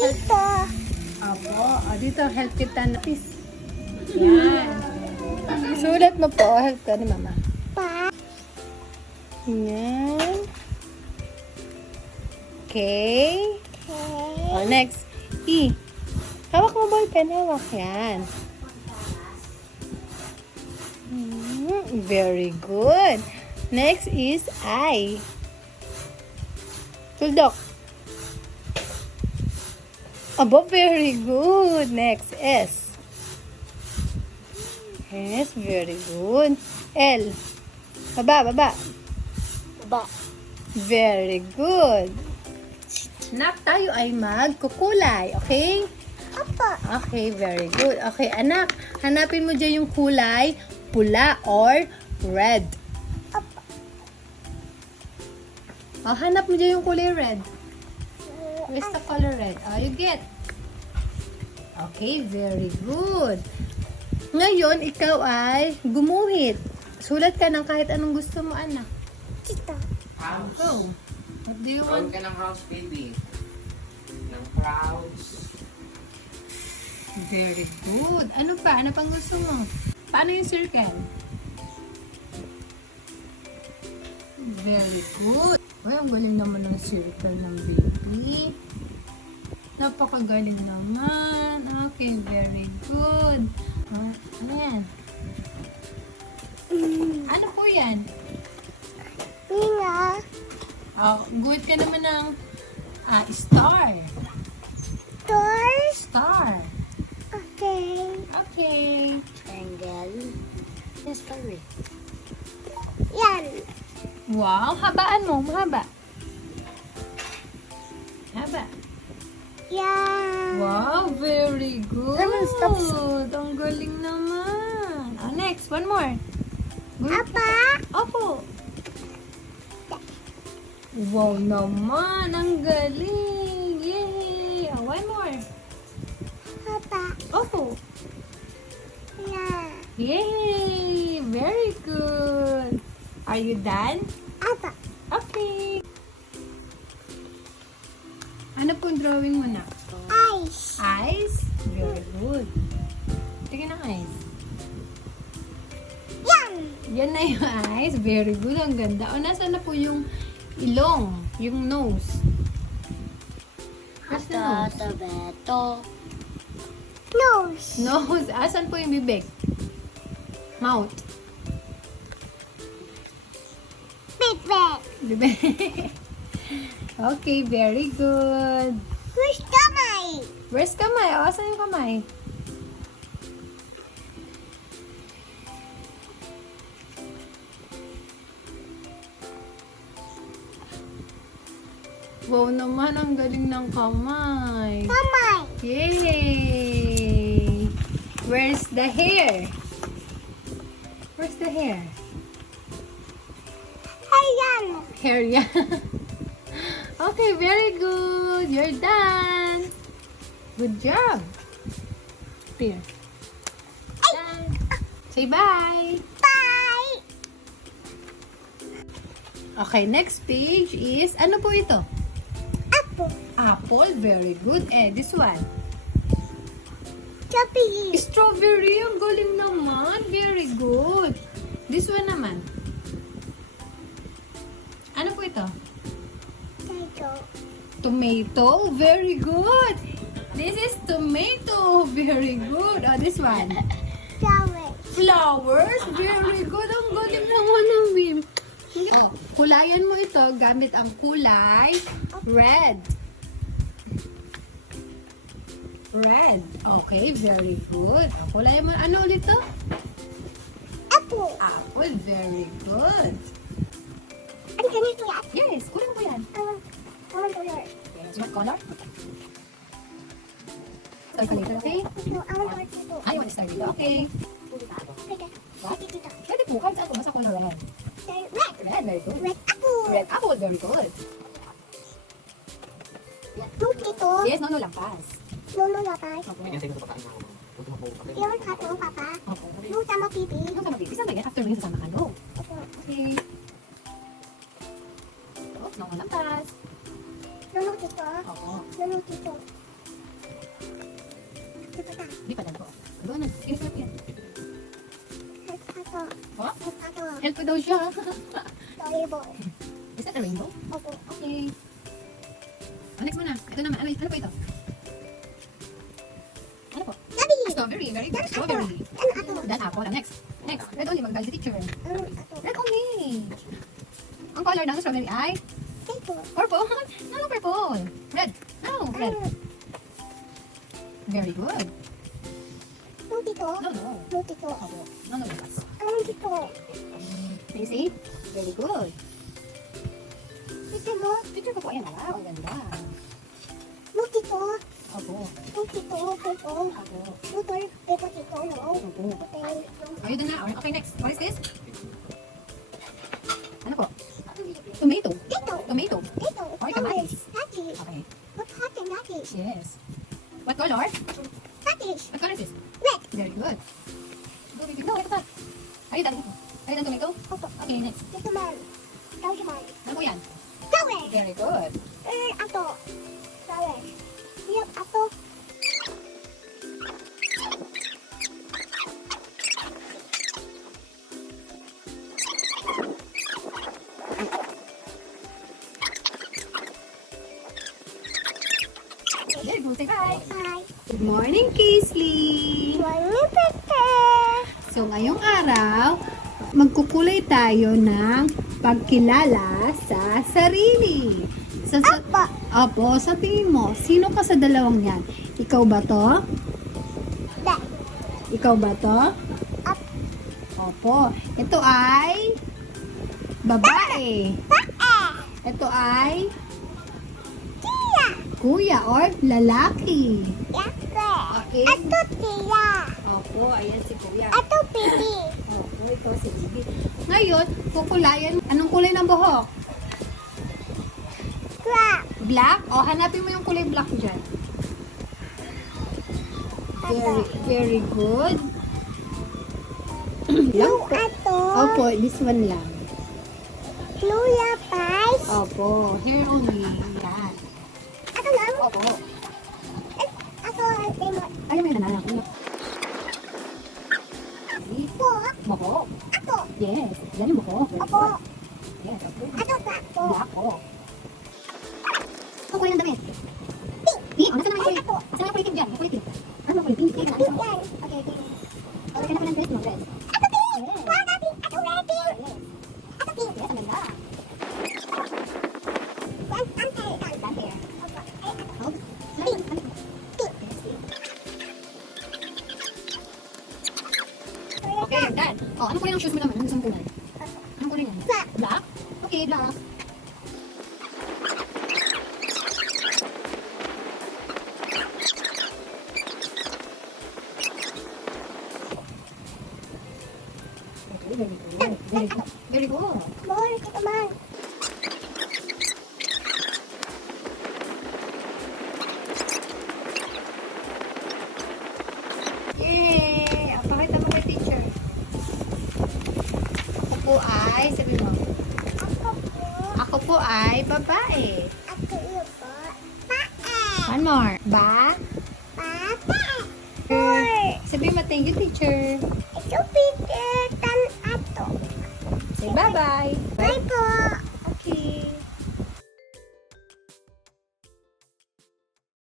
Dito. Opo. O, dito, help kita na. Please. Yan. Sulat mo po. Help ka ni mama. Pa. Yan. Okay. Okay. O, next. E. Hawak mo ballpen. Hawak. Yan. Very good. Next is I. Tuldok. Abo, very good. Next, S. Yes, very good. L. Baba, baba. Ba. Very good. Anak, tayo ay magkukulay. Okay? Apa. Okay, very good. Okay, anak, hanapin mo dyan yung kulay pula or red. Apa. Oh, hanap mo dyan yung kulay red. Where's the color red? Oh, you get. Okay, very good. Ngayon, ikaw ay gumuhit. Sulat ka ng kahit anong gusto mo, anak. Dito. House. Go. What do you Gawin want? ka ng house, baby. Ng crowds. Very good. Ano pa? Ano pang gusto mo? Paano yung circle? Very good. Uy, ang galing naman ng circle ng baby. Napakagaling naman. Okay, very good. Ano yan? Ano po yan? Minga. Oh, good ka naman ng star. Doors. Star. Okay. Okay. Triangle. Yes, sorry. Yan. Wow, habaan mo. Mahaba. Haba. Yan. Wow, very good. Naman, stop. Ang galing naman. Next, one more. Good. Apa. Opo. Wow naman, ang galing. Yay! One more. Apa. Opo. Yan. Yay! Very good. Are you done? Apa. Okay. Ano pong drawing mo na? Ice. Eyes? Very good. Tingnan ang eyes. Yan. Yan na yung eyes. Very good. Ang ganda. O, nasaan na po yung ilong? Yung nose? Where's the nose? Tomato. Nose. Nose. Asan po yung bibig? Mouth. Big bag. Bibig. Okay, very good. Where's kamay? Where's kamay? O, asan yung kamay? Wow naman, ang galing ng kamay. Kamay. Yay! Where's the hair? Where's the hair? Ayan. Hair yan. Okay, very good. You're done. Good job. Here. Done. Say bye. Bye. Okay, next page is, ano po ito? Apple. Apple, very good. This one. Choppy. Strawberry, ang galing naman. Very good. This one naman. Ano po ito? Potato. Tomato, very good. This is tomato, very good. Oh, this one. Flower. Flowers, very good. Ang galing naman ng Bim. Oh, kulayan mo ito gamit ang kulay red. Red. Okay, very good. Oh, kulayan mo. Ano ulit to? Apple. Apple, very good. Ano ganito yan? Yes, kulang po yan. Awan color. Yes, what color? Start ka later, okay? Ito, awan color dito. I want to start dito, okay? Pwede. What? Pwede dito. Pwede po, kahit saan po, basta color red. Red. Red, very good. Red apple. Red apple, very good. Look dito. Yes, no, lampas. Lolo lapay. Okay. Ganyan tayo sa pagkain na ako. Yung cut mo, papa. Okay. Yung sama pipi. Ikaw sa mabibis na yan after mo yung sasama ka, no? Opo. Okay. Oops, no, lampas. Lolo dito. Oo. Lolo dito. Ito. Hindi pa po. Go na. Inis mo yan. Ito. Oh? Ito. Help ko daw siya. Volleyball. Is that a rainbow? Opo. Okay. Oh, next muna. Ito naman. Ano po ito? Ano po? Gabi. Strawberry. Very good. Strawberry. Ano ato? Then apple. Next. Next. Red only. Mag-guide si teacher. Ano ato? Red only. Ang color ng strawberry ay Ito. purple. No, purple. Red. No, red. Very good. Ano dito? No, no. Ano dito? Opo. No, no, relax. Ano dito? Can you see? Very good. Dito mo? Teacher ko po. Ayan, wow. Ang ganda. Ano dito? Opo. Ano dito? Dito. Opo. Motor. Dito dito. No? Opo. Okay. Are you done now? Okay, next. What is this? Ano po? Tomato. Dito. Tomato. Dito. Or kamatis. Kamatis. Okay. What happened? Kamatis. Yes. What color? Kamatis. What color is this? Red. Very good. Go, baby. No, ito pa. Are you done? Are you done tomato? Opo. Okay, next. Dito man. Dito man. Ano po yan? Flower. Very good. Ato. Flower. Yup, ato. Very good. Say bye. Bye. Good morning, Kaisley. Morning, Pepe. So, ngayong araw, magkukulay tayo ng pagkilala sa sarili. Apa. Opo, sa tingin mo, sino ka sa dalawang yan? Ikaw ba to? Da. Ikaw ba to? Up. Opo. Ito ay babae. Ito ay Tia. kuya or lalaki. Yake. Okay. Ato tia. Opo, ayan si kuya. Ato pipi. Opo, ito si Bibi. Ngayon, kukulayan. Anong kulay ng buhok? Black. Black? O, hanapin mo yung kulay black dyan. Very good. Lang Blue po. ato. Opo, this one lang. Blue yapay. Opo, hair only. Yan. Ato lang. Opo. Ato ang remote. Ayaw may nanala ko. Buhok. Buhok. Ato. Yes. Yan yung buhok. Very Opo. good. Yes, opo. Ato black po. Black po. Ano kulay ng damit? Pink. O, nasa naman yung kulay? Ay, ako. Nasa yung kulay pink dyan? Yung kulay pink. Ano kulay pink? Pink. Pink yan. Okay, pink. O, lagyan na ko ng dress mo, dress. Ato pink. Yes. Wala pink. Ato red pink. Yes. Ato pink. Yes, ang ganda. Dancer. Done here. Opo. Ay, ato. Hold. Pink. Pink. Pink. Yes, pink. Okay, you're done. O, anong kulay ng shoes mo naman? Anong isang kulay? Anong kulay yan? Black. Black? Okay, black. Okay, very good. Very good. Very good. More kita man. Yay! Pakita mo kay teacher. Ako po ay, sabi mo, Ako po. ako po ay babae. Ako iyo po. Pae. One more. Ba? Papa. More. Sabi mo, thank you, teacher. Ito Peter. Tan ato. Say bye-bye. Bye po.